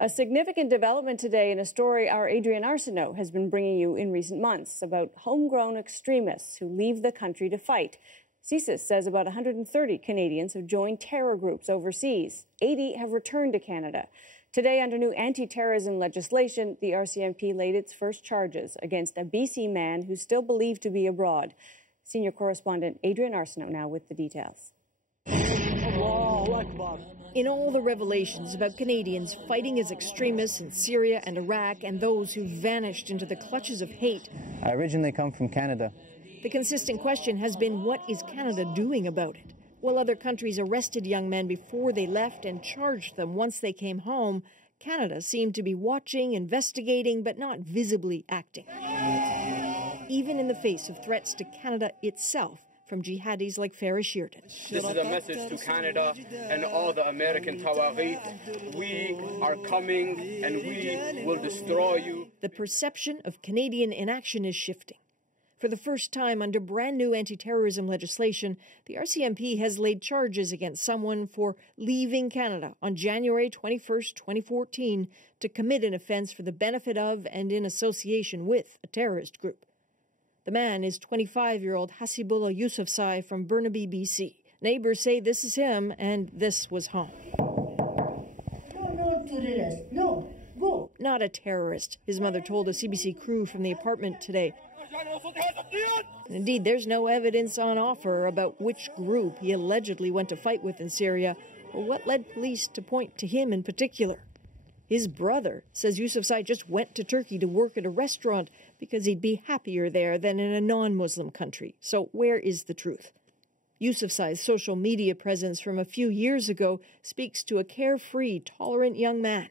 A significant development today in a story our Adrian Arsenal has been bringing you in recent months about homegrown extremists who leave the country to fight. CSIS says about 130 Canadians have joined terror groups overseas. 80 have returned to Canada. Today, under new anti-terrorism legislation, the RCMP laid its first charges against a BC man who's still believed to be abroad. Senior correspondent Adrian Arsenal now with the details. In all the revelations about Canadians fighting as extremists in Syria and Iraq and those who vanished into the clutches of hate, I originally come from Canada. The consistent question has been, what is Canada doing about it? While other countries arrested young men before they left and charged them once they came home, Canada seemed to be watching, investigating, but not visibly acting. Even in the face of threats to Canada itself from jihadis like Farah Shearden. This is a message to Canada and all the American Tawagheet. We are coming and we will destroy you. The perception of Canadian inaction is shifting. For the first time under brand new anti-terrorism legislation, the RCMP has laid charges against someone for leaving Canada on January 21st, 2014 to commit an offence for the benefit of and in association with a terrorist group. The man is 25-year-old Hasibullah Yousafzai from Burnaby, BC. Neighbors say this is him and this was home. No, go. Not a terrorist, his mother told a CBC crew from the apartment today. And indeed, there's no evidence on offer about which group he allegedly went to fight with in Syria or what led police to point to him in particular. His brother says Yousafzai just went to Turkey to work at a restaurant because he'd be happier there than in a non-Muslim country. So where is the truth? Yousafzai's social media presence from a few years ago speaks to a carefree, tolerant young man.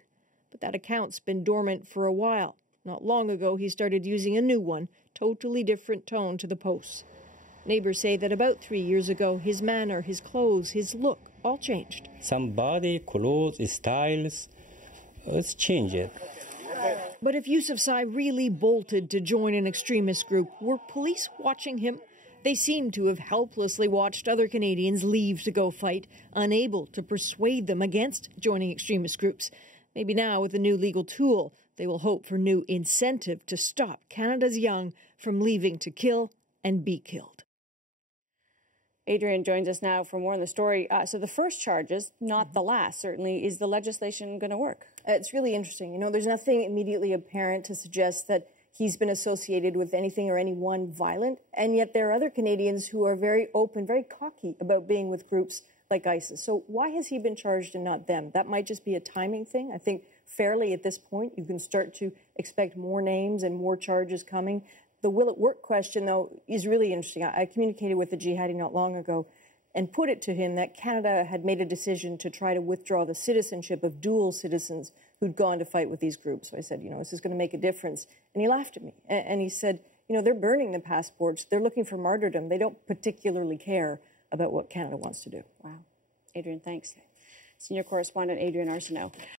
But that account's been dormant for a while. Not long ago, he started using a new one, totally different tone to the posts. Neighbors say that about 3 years ago, his manner, his clothes, his look, all changed. Some body, clothes, styles, it's changed. But if Yousafzai really bolted to join an extremist group, were police watching him? They seem to have helplessly watched other Canadians leave to go fight, unable to persuade them against joining extremist groups. Maybe now, with a new legal tool, they will hope for new incentive to stop Canada's young from leaving to kill and be killed. Adrian joins us now for more on the story. So the first charges, not the last, certainly. Is the legislation going to work? It's really interesting. You know, there's nothing immediately apparent to suggest that he's been associated with anything or anyone violent. And yet there are other Canadians who are very open, very cocky about being with groups like ISIS. So why has he been charged and not them? That might just be a timing thing. I think fairly at this point, you can start to expect more names and more charges coming. The will it work question, though, is really interesting. I communicated with the jihadi not long ago and put it to him that Canada had made a decision to try to withdraw the citizenship of dual citizens who'd gone to fight with these groups. So I said, you know, is this going to make a difference? And he laughed at me. And he said, you know, they're burning the passports. They're looking for martyrdom. They don't particularly care about what Canada wants to do. Wow. Adrian, thanks. Senior correspondent Adrian Arsenal.